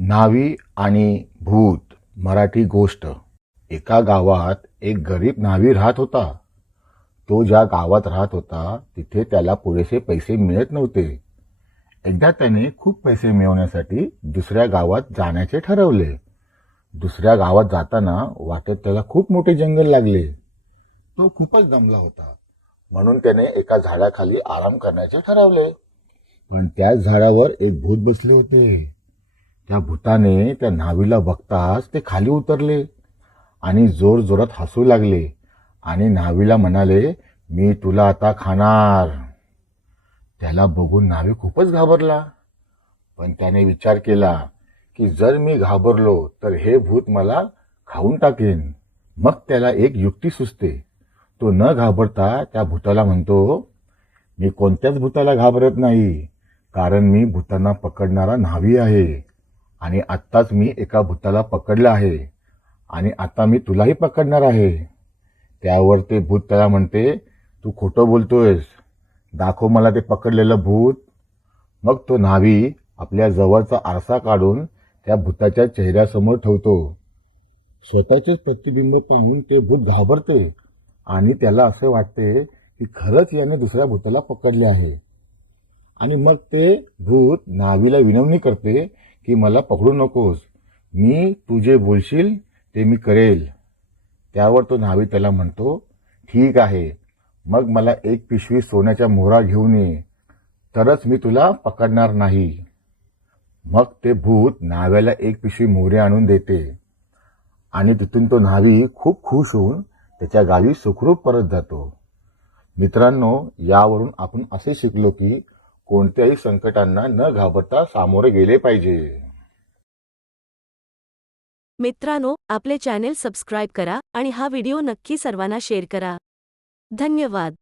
न्हावी आणि भूत मराठी गोष्ट. एका गावात एक गरीब नावी राहत होता. तो ज्या गावात राहत होता तिथे त्याला पुरेसे पैसे मिळत नव्हते. एकदा त्याने खूप पैसे मिळवण्यासाठी दुसऱ्या गावात जाण्याचे ठरवले. दुसऱ्या गावात जाताना वाटेत त्याला खूप मोठे जंगल लागले. तो खूपच दमला होता. म्हणून त्याने एका झाडाखाली आराम करण्याचे ठरवले. पण त्याच झाडावर एक भूत बसले होते. त्या भूताने त्या न्हावीला बघताच ते खाली उतरले आणि जोर जोरात हसू लागले आणि न्हावीला म्हणाले मी तुला आता खाणार. त्याला बघून न्हावी खूपच घाबरला. पण त्याने विचार केला की जर मी घाबरलो तर हे भूत मला खाऊन टाकेन. मग त्याला एक युक्ती सुचते. तो न घाबरता त्या भूताला म्हणतो मी कोणत्याच भूताला घाबरत नाही कारण मी भूतांना पकडणारा न्हावी आहे. आणि आत्ताच मी एका भूताला पकडलं आहे. आणि आता मी तुलाही पकडणार आहे. त्यावर ते भूत त्याला म्हणते तू खोटं बोलतोयस. दाखव मला ते पकडलेलं भूत. मग तो न्हावी आपल्या जवळचा आरसा काढून त्या भूताच्या चेहऱ्यासमोर ठेवतो. स्वतःचेच प्रतिबिंब पाहून ते भूत घाबरते आणि त्याला असे वाटते की खरंच याने दुसऱ्या भूताला पकडले आहे. आणि मग ते भूत न्हावीला विनवणी करते की मला पकडू नकोस. मी तू जे बोलशील ते मी करेल. त्यावर तो न्हावी त्याला म्हणतो ठीक आहे मग मला एक पिशवी सोन्याच्या मोहरा घेऊन ये. तरच मी तुला पकडणार नाही. मग ते भूत न्हाव्याला एक पिशवी मोहरे आणून देते. आणि तिथून तो न्हावी खूप खुश होऊन त्याच्या गावी सुखरूप परत जातो. मित्रांनो यावरून आपण असे शिकलो की कोणत्याही संकटांना न घाबरता सामोरे गेले पाहिजे. मित्रांनो आपले चॅनेल सबस्क्राईब करा आणि हा व्हिडिओ नक्की सर्वांना शेअर करा. धन्यवाद.